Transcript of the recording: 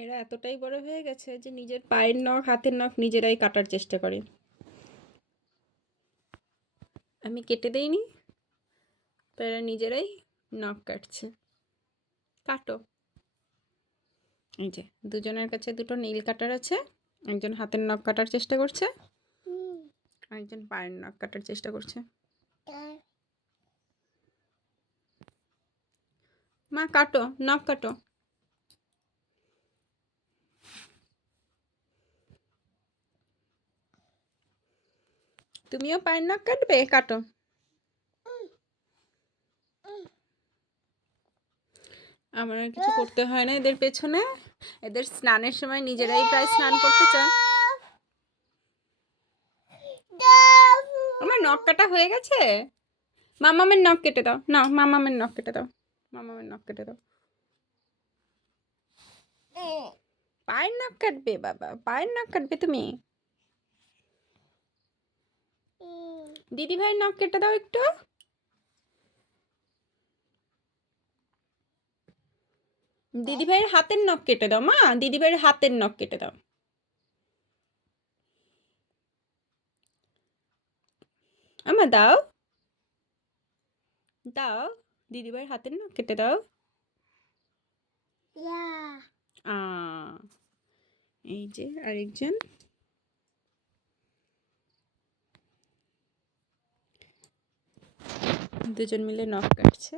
এরা এতটাই বড় হয়ে গেছে যে নিজের পায়ের নখ হাতের নখ নিজেরাই কাটার চেষ্টা করে। আমি কেটে দেইনি, তো এরা নিজেরাই নখ কাটছে। কাটো। এই যে দুজনের কাছে দুটো নীল কাটার আছে, একজন হাতের নখ কাটার চেষ্টা করছে, একজন পায়ের নখ কাটার চেষ্টা করছে। মা কাটো, নখ কাটো। তুমিও পায়ের নখ কাটবে? কাটো। আমার আর কিছু করতে হয় না এদের পেছনে। এদের স্নানের সময় নিজেরাই প্রায় স্নান করতে চায়। আমার নখ কাটা হয়ে গেছে। মামামের নখ কেটে দাও না, মামামের নখ কেটে দাও, মামামের নখ কেটে দাও। পায়ের নখ কাটবে বাবা, পায়ের নখ কাটবে তুমি? দিদি ভাইয়ের নখ কেটে দাও একটু। দিদি ভাইয়ের হাতের নখ কেটে দাও মা, দিদি ভাইয়ের হাতের নখ কেটে দাও। আমা দাও, দাও, দিদি ভাইয়ের হাতের নখ কেটে দাও। আ এই যে আরেকজন। দুজন মিলে নখ কাটছে।